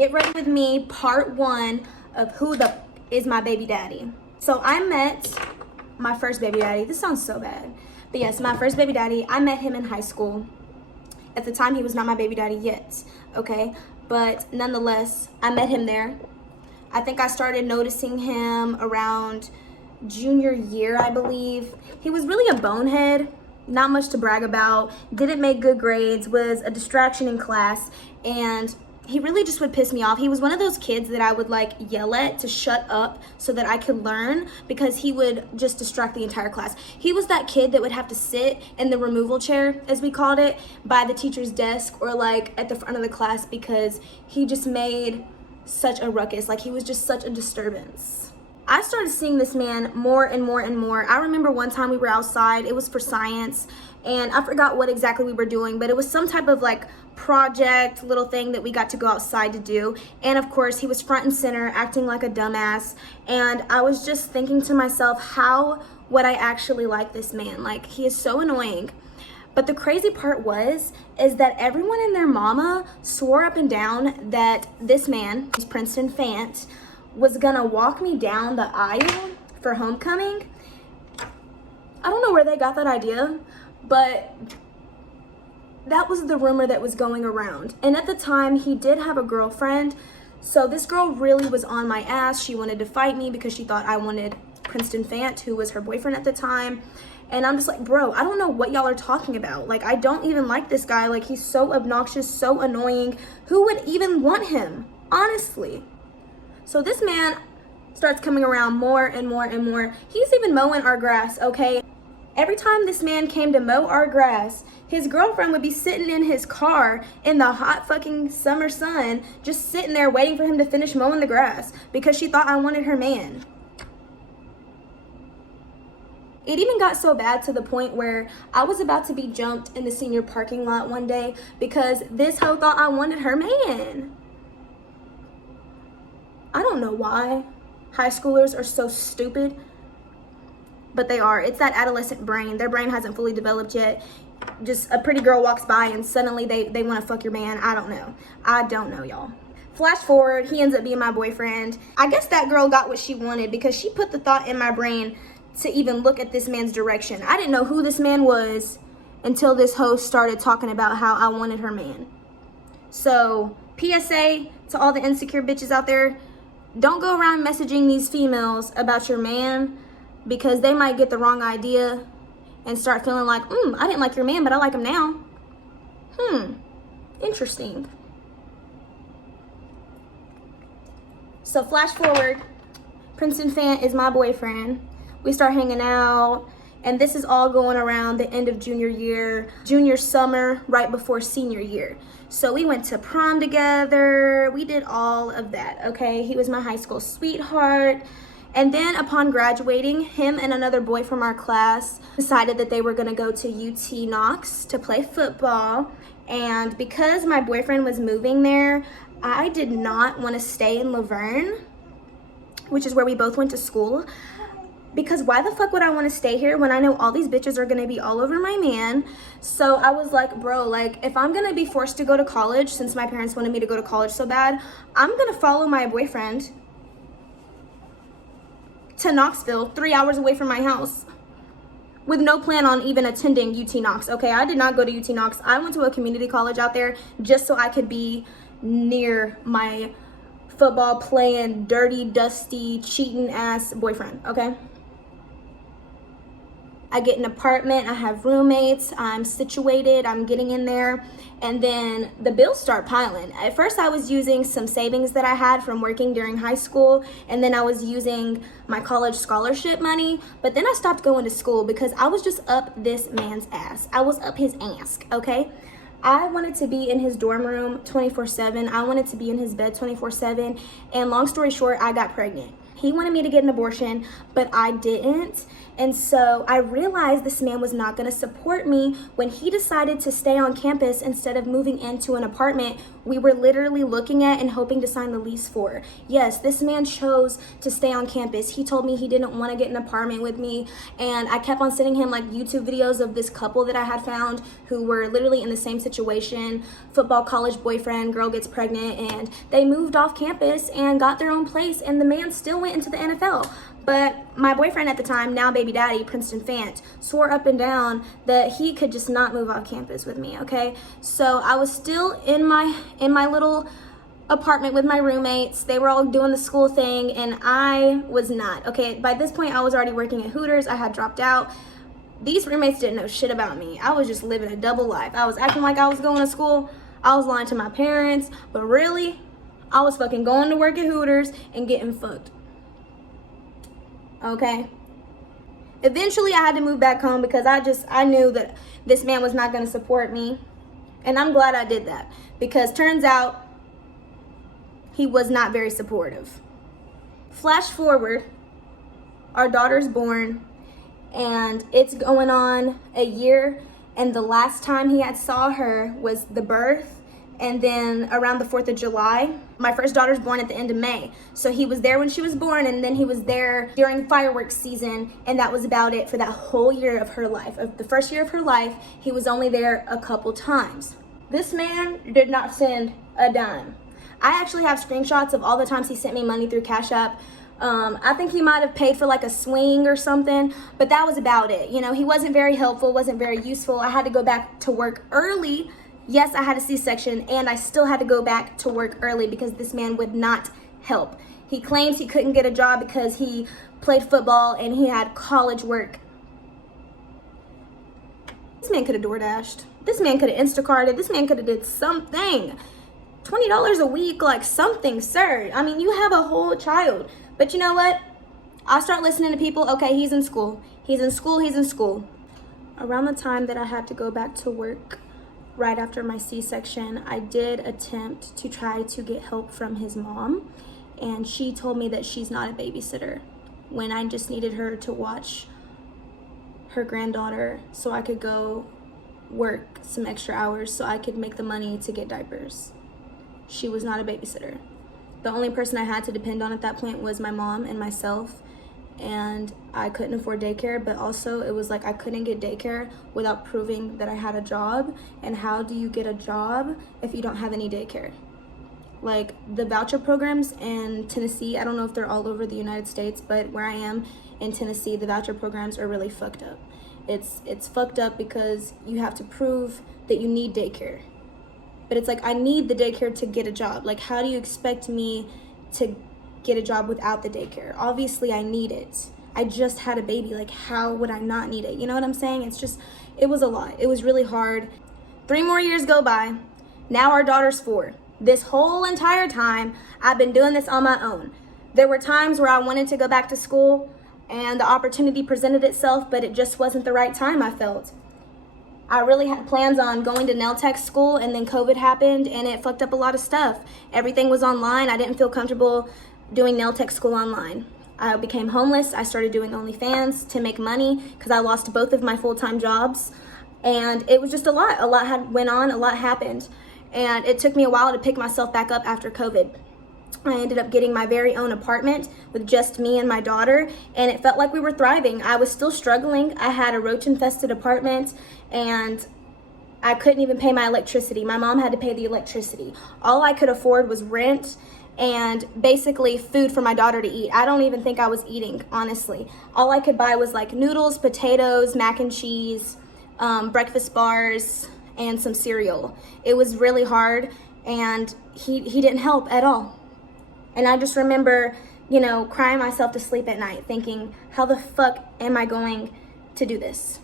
Get ready with me, part 1 of who the is my baby daddy. So I met my first baby daddy. This sounds so bad. But yes, my first baby daddy, I met him in high school. At the time, he was not my baby daddy yet, okay? But nonetheless, I met him there. I think I started noticing him around junior year, I believe. He was really a bonehead, not much to brag about, didn't make good grades, was a distraction in class, and he really just would piss me off. He was one of those kids that I would like yell at to shut up so that I could learn, because he would just distract the entire class. He was that kid that would have to sit in the removal chair, as we called it, by the teacher's desk or like at the front of the class, because he just made such a ruckus. Like, he was just such a disturbance. I started seeing this man more and more and more. I remember one time we were outside, it was for science, and I forgot what exactly we were doing, but it was some type of like project little thing that we got to go outside to do. And of course, he was front and center acting like a dumbass, and I was just thinking to myself, how would I actually like this man? Like, he is so annoying. But the crazy part is that everyone and their mama swore up and down that this man, Princeton Fant, was gonna walk me down the aisle for homecoming. I don't know where they got that idea, but that was the rumor that was going around. And at the time, he did have a girlfriend. So this girl really was on my ass. She wanted to fight me because she thought I wanted Princeton Fant, who was her boyfriend at the time. And I'm just like, bro, I don't know what y'all are talking about. Like, I don't even like this guy. Like, he's so obnoxious, so annoying. Who would even want him? Honestly. So this man starts coming around more and more and more. He's even mowing our grass, okay? Every time this man came to mow our grass, his girlfriend would be sitting in his car in the hot fucking summer sun, just sitting there waiting for him to finish mowing the grass because she thought I wanted her man. It even got so bad to the point where I was about to be jumped in the senior parking lot one day because this hoe thought I wanted her man. I don't know why high schoolers are so stupid, but they are. It's that adolescent brain. Their brain hasn't fully developed yet. Just a pretty girl walks by and suddenly they want to fuck your man. I don't know, y'all. Flash forward, he ends up being my boyfriend. I guess that girl got what she wanted because she put the thought in my brain to even look at this man's direction. I didn't know who this man was until this host started talking about how I wanted her man. So, PSA to all the insecure bitches out there, don't go around messaging these females about your man, because they might get the wrong idea and start feeling like, I didn't like your man, but I like him now. Interesting. So flash forward, Princeton Fant is my boyfriend. We start hanging out, and this is all going around the end of junior summer, right before senior year. So we went to prom together. We did all of that, okay? He was my high school sweetheart. And then upon graduating, him and another boy from our class decided that they were gonna go to UT Knox to play football. And because my boyfriend was moving there, I did not want to stay in Laverne, which is where we both went to school. Because why the fuck would I want to stay here when I know all these bitches are going to be all over my man? So I was like, bro, like, if I'm going to be forced to go to college, since my parents wanted me to go to college so bad, I'm going to follow my boyfriend to Knoxville, 3 hours away from my house, with no plan on even attending UT Knox. Okay, I did not go to UT Knox. I went to a community college out there just so I could be near my football playing, dirty, dusty, cheating ass boyfriend, okay? I get an apartment, I have roommates, I'm situated, I'm getting in there, and then the bills start piling. At first I was using some savings that I had from working during high school, and then I was using my college scholarship money, but then I stopped going to school because I was just up this man's ass. I was up his ass, okay? I wanted to be in his dorm room 24/7. I wanted to be in his bed 24/7, and long story short, I got pregnant. He wanted me to get an abortion, but I didn't. And so I realized this man was not going to support me when he decided to stay on campus instead of moving into an apartment we were literally looking at and hoping to sign the lease for. Yes, this man chose to stay on campus. He told me he didn't want to get an apartment with me, and I kept on sending him like YouTube videos of this couple that I had found who were literally in the same situation. Football college boyfriend, girl gets pregnant, and they moved off campus and got their own place, and the man still went into the NFL. But my boyfriend at the time, now baby daddy, Princeton Fant, swore up and down that he could just not move off campus with me, okay? So I was still in my little apartment with my roommates. They were all doing the school thing, and I was not, okay? By this point, I was already working at Hooters. I had dropped out. These roommates didn't know shit about me. I was just living a double life. I was acting like I was going to school. I was lying to my parents, but really, I was fucking going to work at Hooters and getting fucked. Okay. Eventually I had to move back home because I knew that this man was not going to support me. And I'm glad I did that, because turns out he was not very supportive. Flash forward, our daughter's born, and it's going on a year, and the last time he had saw her was the birth, and then around the 4th of July. My first daughter's born at the end of May. So he was there when she was born, and then he was there during fireworks season, and that was about it for that whole year of her life. Of the first year of her life, he was only there a couple times. This man did not send a dime. I actually have screenshots of all the times he sent me money through Cash App. I think he might have paid for like a swing or something, but that was about it. You know, he wasn't very helpful, wasn't very useful. I had to go back to work early. Yes, I had a C-section, and I still had to go back to work early because this man would not help. He claims he couldn't get a job because he played football and he had college work. This man could have DoorDashed. This man could have Instacarted. This man could have did something. $20 a week, like something, sir. I mean, you have a whole child. But you know what? I start listening to people. Okay, he's in school. He's in school. He's in school. Around the time that I had to go back to work, right after my C-section, I did attempt to try to get help from his mom, and she told me that she's not a babysitter when I just needed her to watch her granddaughter so I could go work some extra hours so I could make the money to get diapers. She was not a babysitter. The only person I had to depend on at that point was my mom and myself, and I couldn't afford daycare, but also it was like I couldn't get daycare without proving that I had a job. And how do you get a job if you don't have any daycare? Like the voucher programs in Tennessee, I don't know if they're all over the United States, but where I am in Tennessee, the voucher programs are really fucked up. It's fucked up because you have to prove that you need daycare. But it's like, I need the daycare to get a job. Like, how do you expect me to get a job without the daycare? Obviously I need it. I just had a baby. Like, how would I not need it? You know what I'm saying? It was a lot. It was really hard. 3 more years go by. Now our daughter's 4. This whole entire time, I've been doing this on my own. There were times where I wanted to go back to school and the opportunity presented itself, but it just wasn't the right time, I felt. I really had plans on going to nail tech school, and then COVID happened and it fucked up a lot of stuff. Everything was online. I didn't feel comfortable doing nail tech school online. I became homeless. I started doing OnlyFans to make money because I lost both of my full-time jobs. And it was just a lot. A lot had went on, a lot happened. And it took me a while to pick myself back up after COVID. I ended up getting my very own apartment with just me and my daughter, and it felt like we were thriving. I was still struggling. I had a roach-infested apartment, and I couldn't even pay my electricity. My mom had to pay the electricity. All I could afford was rent and basically food for my daughter to eat. I don't even think I was eating, honestly. All I could buy was like noodles, potatoes, mac and cheese, breakfast bars, and some cereal. It was really hard, and he didn't help at all. And I just remember, crying myself to sleep at night thinking, how the fuck am I going to do this?